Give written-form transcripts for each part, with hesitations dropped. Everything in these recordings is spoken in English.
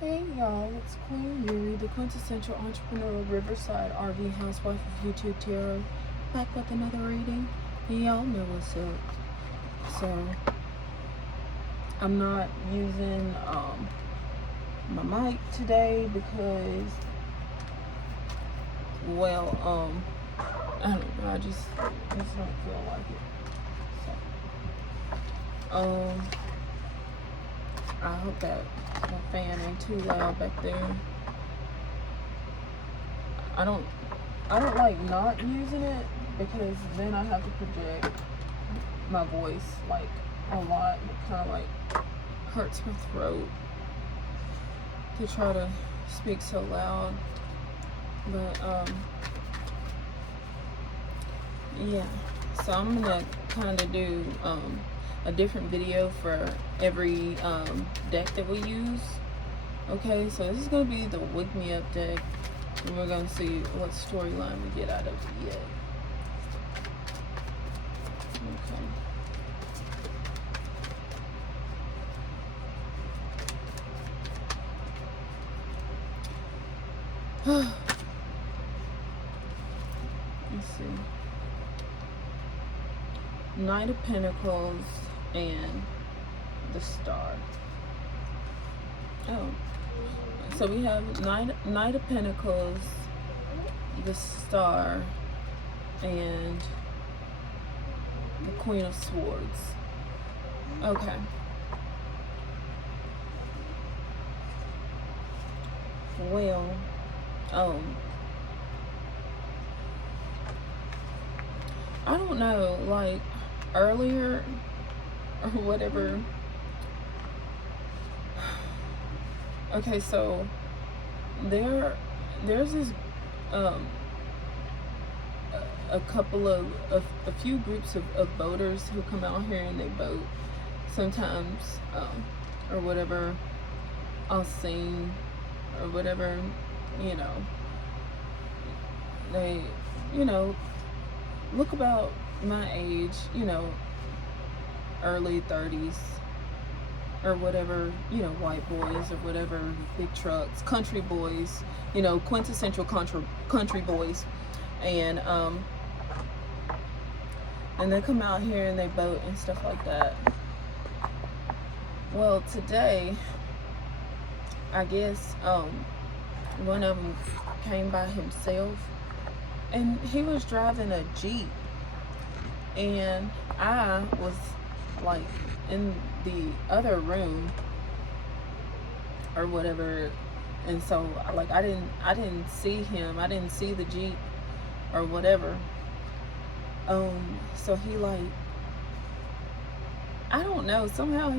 Hey y'all, it's Queen Yuri, the quintessential entrepreneur, Riverside RV housewife of YouTube Tarot, back with another reading. Y'all know what's up. So, I'm not using my mic today because, well, I don't know, I just don't feel like it. So, I hope that my fan ain't too loud back there. I don't like not using it because then I have to project my voice like a lot. It kind of like hurts my throat to try to speak so loud. But yeah, so I'm gonna kind of do a different video for every deck that we use. Okay, so this is gonna be the Wake Me Up deck, and we're gonna see what storyline we get out of it yet. Okay. Let's see. Knight of Pentacles and the Star. Oh. So we have Knight of Pentacles, the Star, and the Queen of Swords. Okay. Well, I don't know, like earlier or whatever. Okay, so there's this a couple of a few groups of boaters who come out here and they boat sometimes, or whatever. I'll sing or whatever, you know. They, you know, look about my age, you know, early 30s or whatever, you know, white boys or whatever, big trucks, country boys, you know, quintessential country boys, and they come out here and they boat and stuff like that. Well, today, I guess one of them came by himself, and he was driving a Jeep, and I was like in the other room or whatever, and so like I didn't see him, I didn't see the Jeep or whatever. So he, like, I don't know, somehow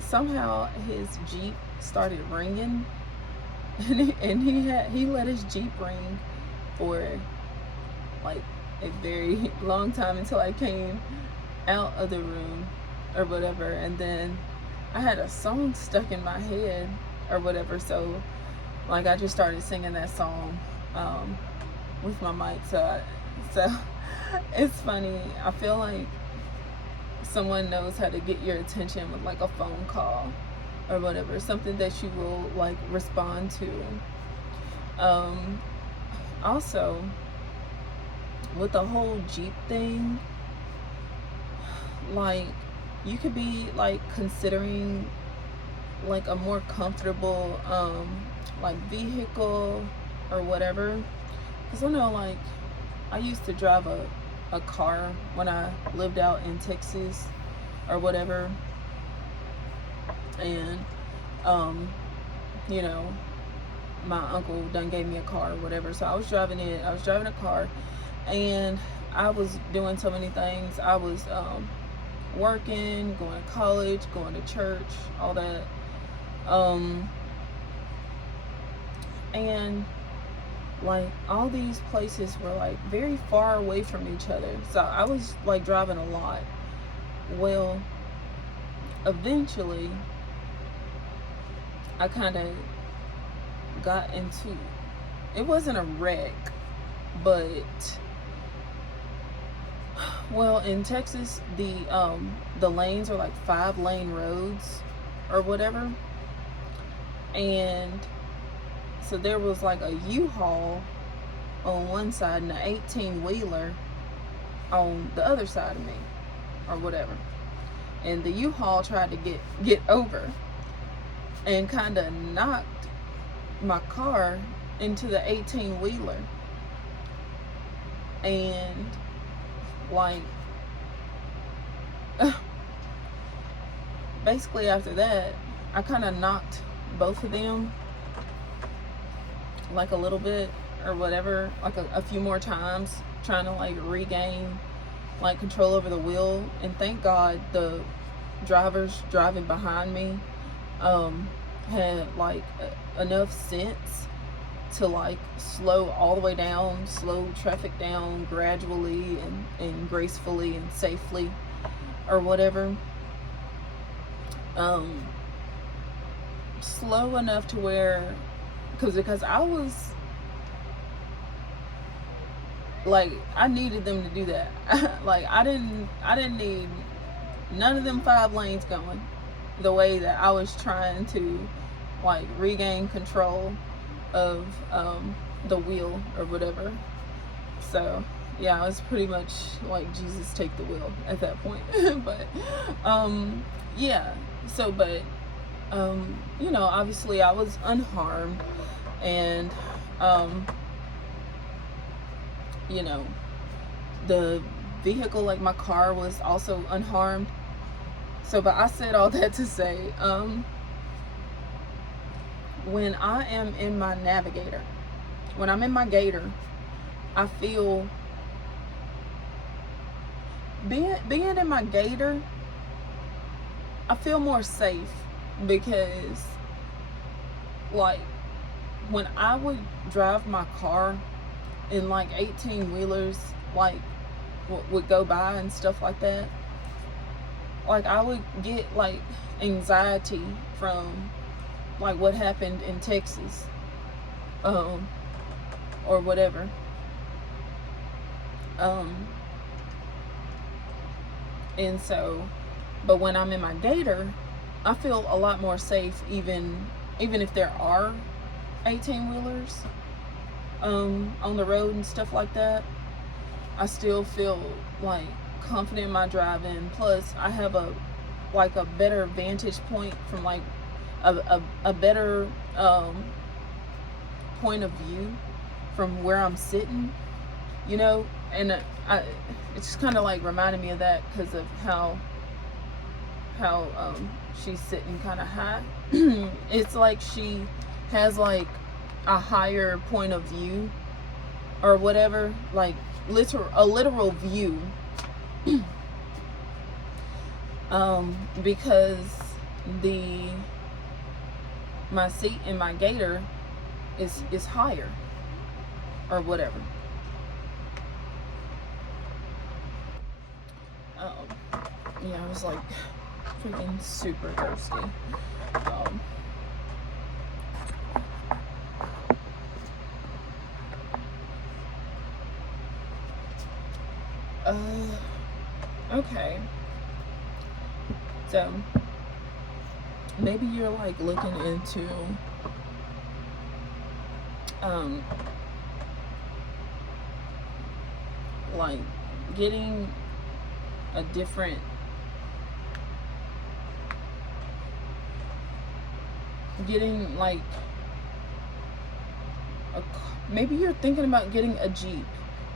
somehow his Jeep started ringing, and he let his Jeep ring for like a very long time until I came out of the room or whatever, and then I had a song stuck in my head or whatever, so like I just started singing that song with my mic. So it's funny, I feel like someone knows how to get your attention with like a phone call or whatever, something that you will like respond to. Also, with the whole Jeep thing, like you could be like considering like a more comfortable like vehicle or whatever, because I know, like, I used to drive a car when I lived out in Texas or whatever, and you know, my uncle done gave me a car or whatever, so I was driving a car, and I was doing so many things. I was working, going to college, going to church, all that, and like all these places were like very far away from each other, so I was like driving a lot. Well, eventually I kind of got into, it wasn't a wreck, but well, in Texas, the lanes are like 5-lane roads or whatever, And so there was like a U-Haul on one side and an 18-wheeler on the other side of me, or whatever. And the U-Haul tried to get over and kind of knocked my car into the 18-wheeler. And like basically after that, I kind of knocked both of them like a little bit or whatever, like a few more times, trying to like regain like control over the wheel. And thank God the drivers driving behind me had like enough sense to like slow all the way down, slow traffic down gradually and gracefully and safely or whatever. Slow enough to where, because I was like, I needed them to do that. Like I didn't need none of them 5 lanes going the way that I was trying to like regain control of the wheel or whatever. So yeah, I was pretty much like, Jesus, take the wheel at that point. But yeah, so but you know, obviously I was unharmed, and you know, the vehicle, like my car, was also unharmed. So but I said all that to say, when I am in my Navigator, when I'm in my Gator, I feel being in my Gator, I feel more safe, because like when I would drive my car and like 18-wheelers like would go by and stuff like that, like I would get like anxiety from like what happened in Texas or whatever. And so, but when I'm in my Gator, I feel a lot more safe, even if there are 18-wheelers on the road and stuff like that. I still feel like confident in my driving. Plus I have a better vantage point, from like a better point of view from where I'm sitting, you know. And it's just kind of like reminded me of that, because of how she's sitting kind of high. It's like she has like a higher point of view or whatever, like a literal view. Because my seat in my Gator is higher or whatever. Yeah, I was like freaking super thirsty. Okay. So maybe you're like looking into like getting a different like maybe you're thinking about getting a Jeep.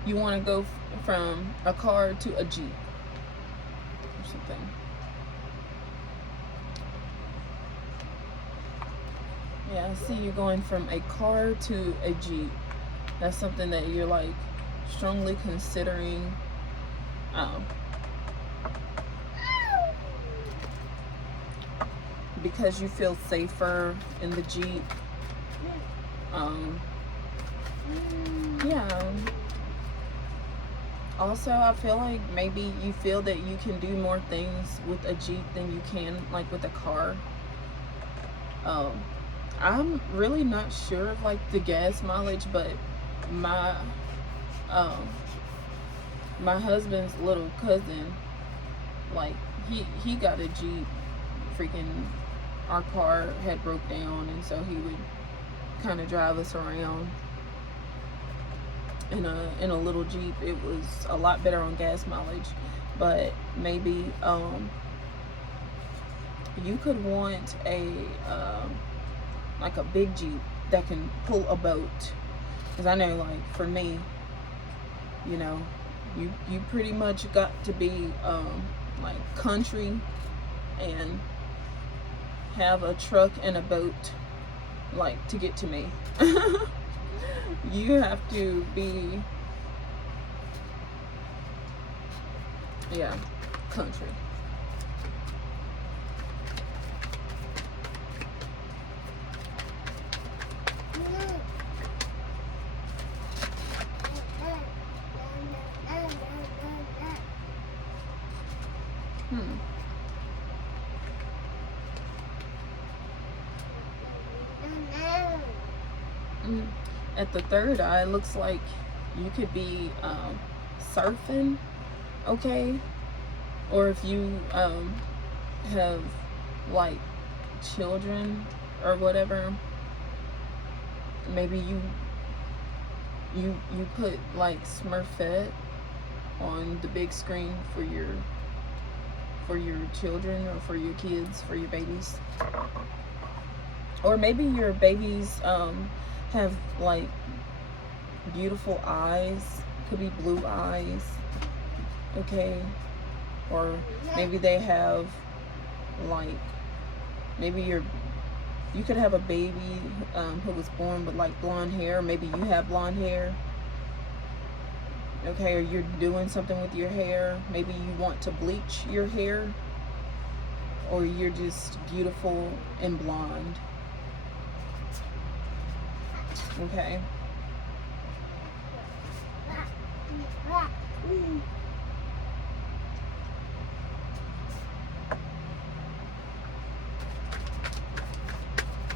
You want to go from a car to a Jeep or something. Yeah, I see you going from a car to a Jeep. That's something that you're like strongly considering. Because you feel safer in the Jeep. Yeah. Also, I feel like maybe you feel that you can do more things with a Jeep than you can like with a car. I'm really not sure of like the gas mileage, but my husband's little cousin, like he got a Jeep freaking our car had broke down, and so he would kind of drive us around in a little Jeep. It was a lot better on gas mileage, but maybe you could want a like a big Jeep that can pull a boat. Because I know, like, for me, you know, you pretty much got to be like country and have a truck and a boat, like, to get to me. You have to be, yeah, country. At the third eye, it looks like you could be surfing, okay? Or if you have like children or whatever, maybe you put like Smurfette on the big screen for your children, or for your kids, for your babies. Or maybe your babies have like beautiful eyes, could be blue eyes, okay? Or maybe they have like, maybe you could have a baby who was born with like blonde hair. Maybe you have blonde hair, okay? Or you're doing something with your hair. Maybe you want to bleach your hair, or you're just beautiful and blonde, okay?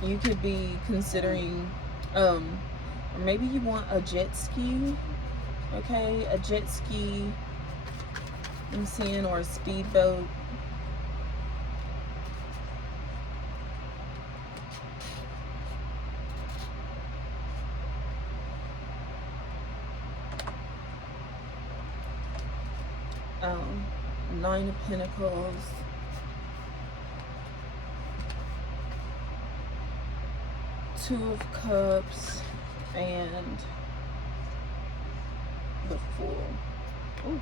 You could be considering, or maybe you want a jet ski, okay? A jet ski, I'm seeing, or a speedboat. Nine of Pentacles. Two of Cups and the Fool. Ooh.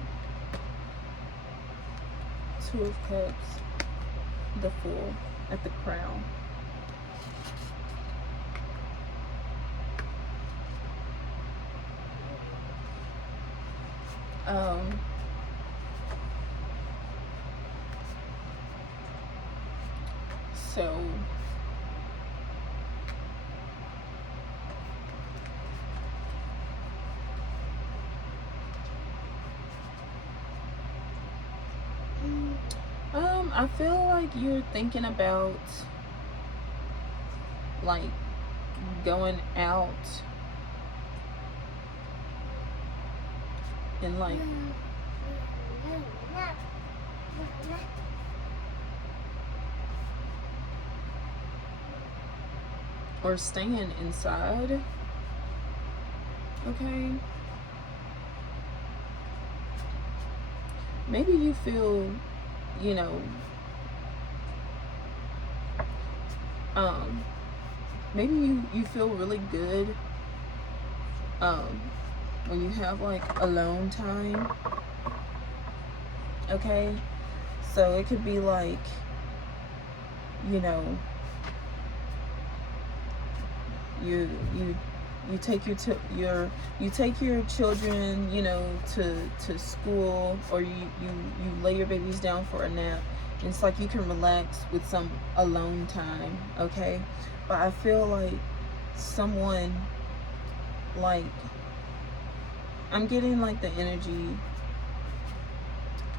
Two of Cups, the Fool at the Crown. So I feel like you're thinking about like going out and like or staying inside, okay? Maybe you feel, you know, maybe you feel really good when you have like alone time, okay? So it could be like, you know, you take you take your children, you know, to school, or you lay your babies down for a nap. And it's like you can relax with some alone time, okay? But I feel like someone, like, I'm getting like the energy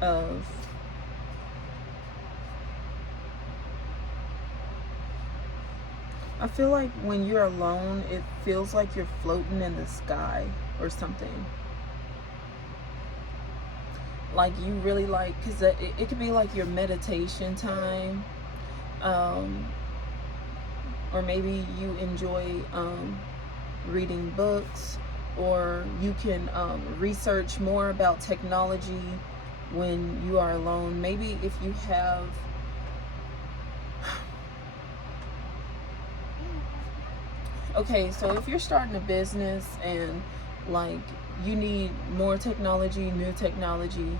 of I feel like when you're alone, it feels like you're floating in the sky or something. Like you really like, because it could be like your meditation time. or maybe you enjoy reading books, or you can research more about technology when you are alone. Maybe if you have okay, so if you're starting a business and like you need more technology, new technology,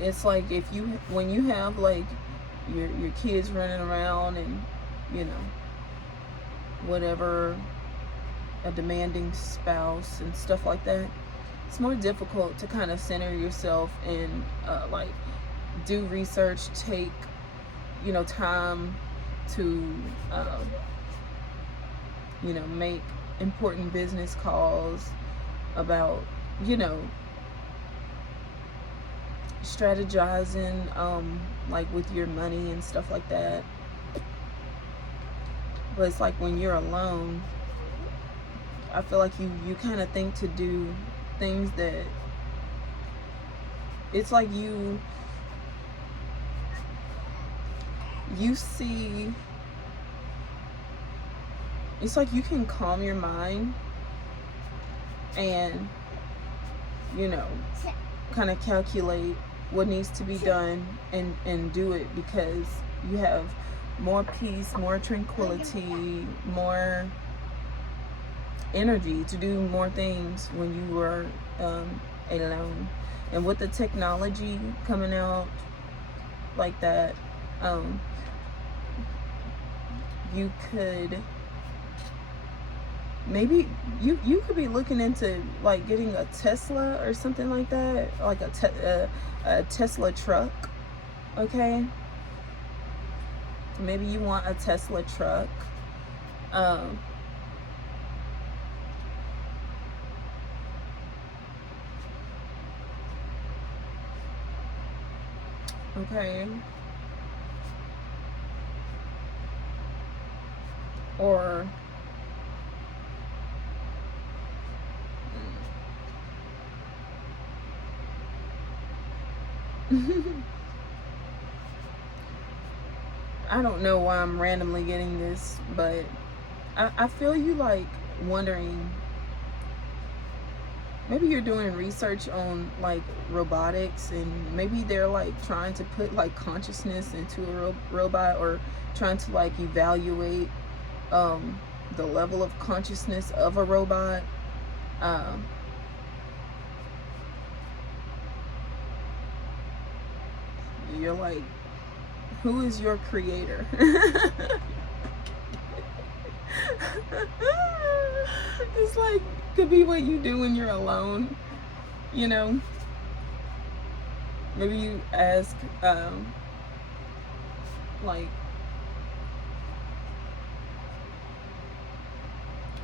it's like if you when you have like your kids running around and you know whatever, a demanding spouse and stuff like that, it's more difficult to kind of center yourself and like do research, take time to make important business calls about strategizing like with your money and stuff like that. But it's like when you're alone, I feel like you kind of think to do things that it's like you see, it's like you can calm your mind and kind of calculate what needs to be done and do it, because you have more peace, more tranquility, more energy to do more things when you are alone. And with the technology coming out like that, you could maybe you could be looking into like getting a Tesla or something like that, like a Tesla truck. Okay, maybe you want a Tesla truck. Okay, or I don't know why I'm randomly getting this, but I feel you like wondering, maybe you're doing research on like robotics, and maybe they're like trying to put like consciousness into a robot, or trying to like evaluate the level of consciousness of a robot. You're like, who is your creator? It's like, could be what you do when you're alone, maybe you ask like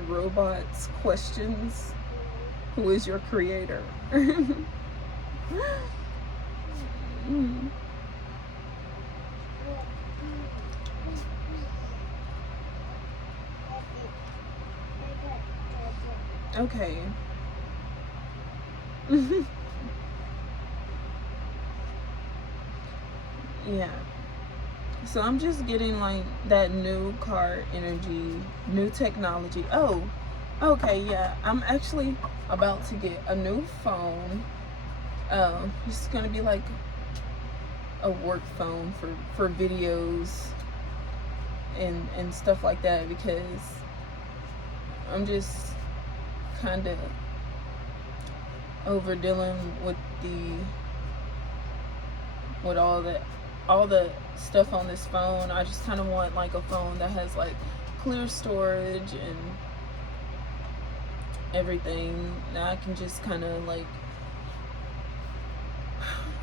robots questions. Who is your creator? Okay. Yeah. So I'm just getting like that new car energy, new technology. Oh, okay, yeah. I'm actually about to get a new phone. It's gonna be like a work phone for videos and stuff like that, because I'm just kind of over dealing with all the stuff on this phone. I just kind of want like a phone that has like clear storage and everything. Now I can just kind of like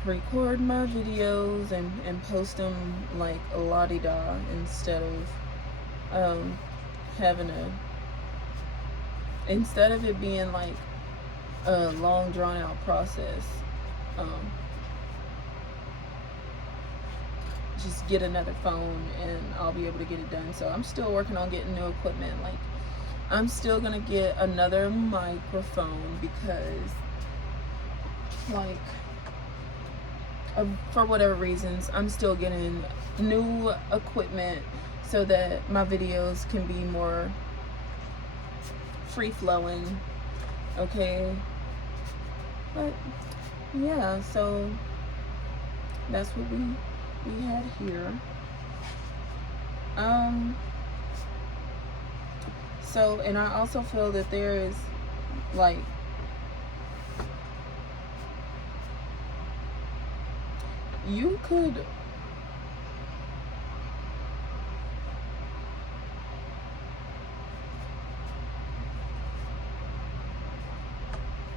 record my videos and post them like a la-di-da, instead of instead of it being like a long drawn out process. Just get another phone and I'll be able to get it done. So I'm still working on getting new equipment. Like, I'm still gonna get another microphone, because like for whatever reasons I'm still getting new equipment so that my videos can be more free flowing. Okay, but yeah, so that's what we had here. So, and I also feel that there is like you could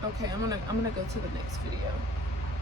okay, I'm gonna go to the next video.